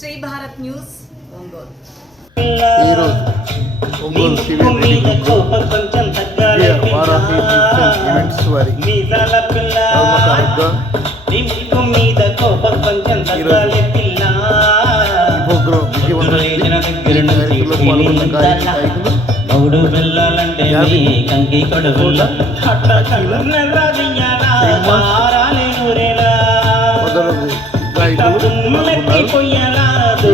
Shri Bharat news Ongole. Ongole civil events వారి ప్రముఖ ఈ ప్రోగ్రాం విజయవంతమైంది ఈ కార్యక్రమంలో పాల్గొన్న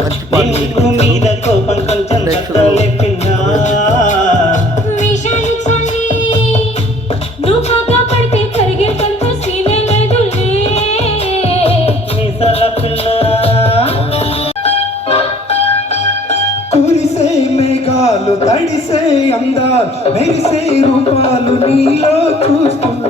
మంచి పాటలు మీద కోపం కొంచెం మేఘాలు తడిసే అందాలు మెరిసే రూపాలు నీలో చూస్తుంటే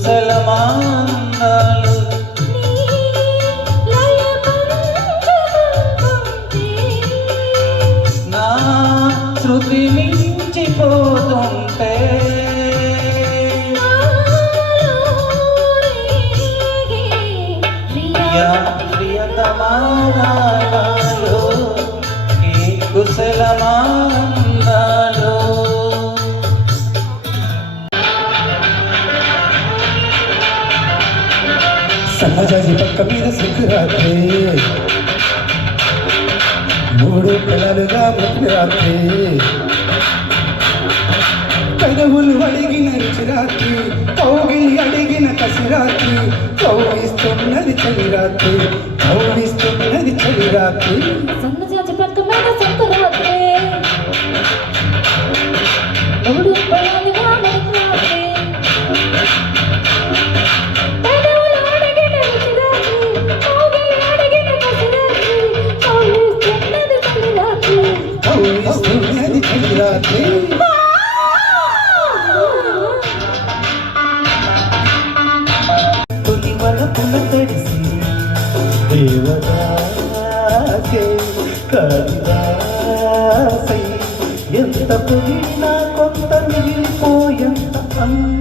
ఈ కుశలమానాలు నా శృతి మించిపోతుంటే. ప్రియ ఈ కుశలమా கடவுள் வழிகி நரிச்சு ராத்திரி. ఎంత పొగిడినా కొంత మిగిలిపోయంత అందం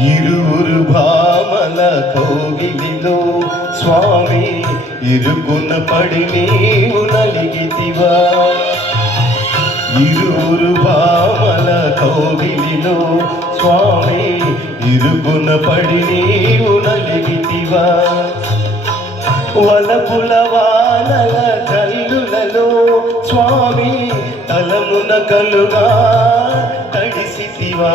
ఇరువురు భామల కోగిలిలో స్వామి ఇరుకున పడి నీవు నలిగితివా. ఇరువురు భామల కోగిలిలో స్వామి ఇరుకున పడి నీవు నలిగితివా. వలపుల వానల కల్లులలో స్వామి తలమున కలుగా తడిసితివా.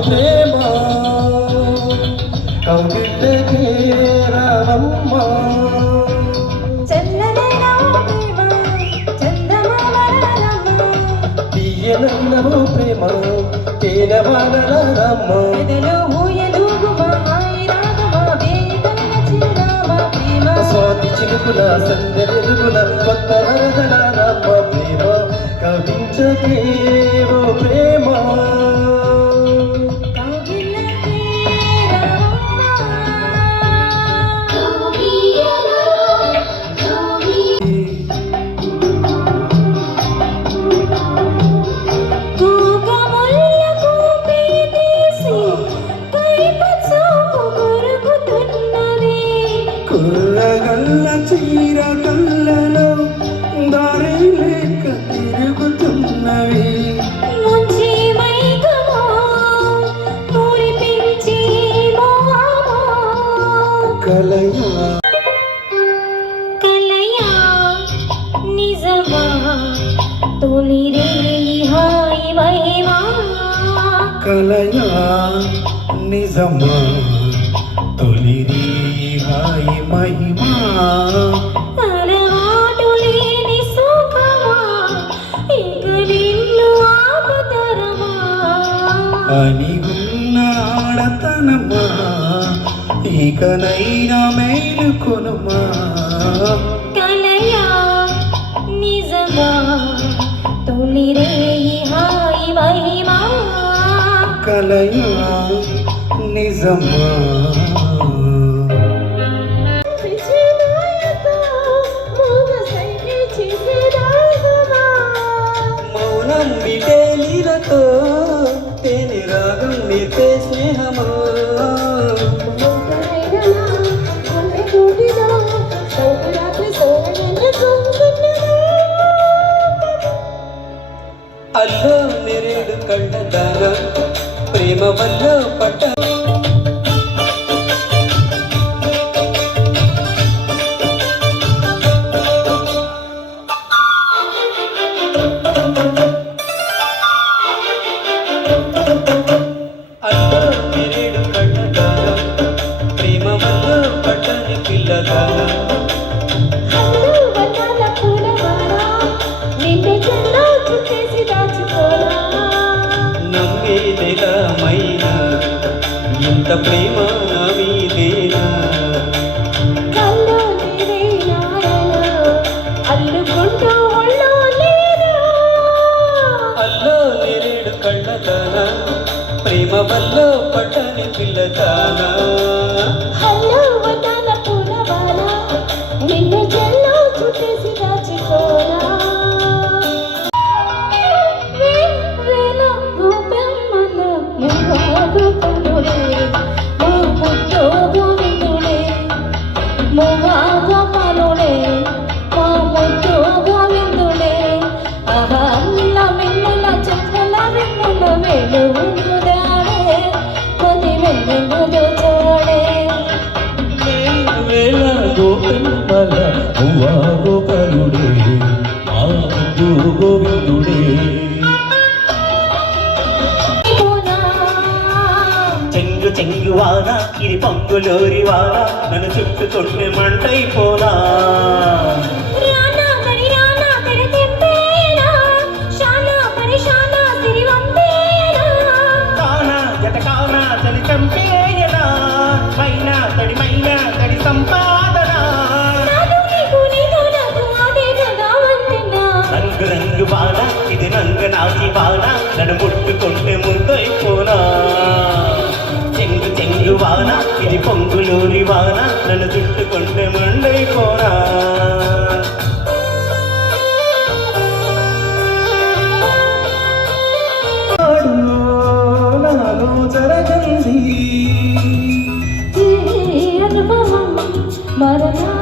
ప్రేమ? కవితకి రమ్మ? తీయనన్నము ప్రేమ? తేనవానమ్మ స్వాతి చిలుకుల సందెరుగుల కొత్త వరదల ప్రేమ కవించకేవో ప్రేమ? కళ్ళ చీర కళ్ళలో దారి లేక తిరుగుతున్నవి కలయా. కలయా నిజమా తొలి రేయి హాయి మహిమా. కలయా నిజమా తొలి రే మహిమా. అని ఉన్నాడతనమా ఇకనైనా మేలు కొనుమా. కలయా నిజమా తొలి రేయి హాయి మహిమా. కలయా నిజమా. பட்ட అంత ప్రేమ నావీదేనా అల్లోలేడు కళ్ళదానా ప్రేమ వల్ల పట్టని పిల్లదానా హలో వదన పురవాలా నిన్న జల్ చెంగు చెంగు వాన ఇది పంగులోరి వాన నన్ను చుట్టూ చుట్టుకుంటే మంటైపోనా मरना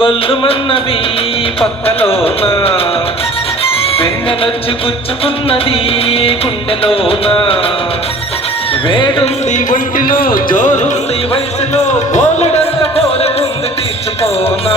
గొల్లుమన్నవి పక్కలోన. వెన్నెలొచ్చి గుచ్చుకున్నది గుండెలోన. వేడుంది ఒంటిలో జోరుంది వయసులో బోలెడంత కోర ముందు తీర్చుకోనా.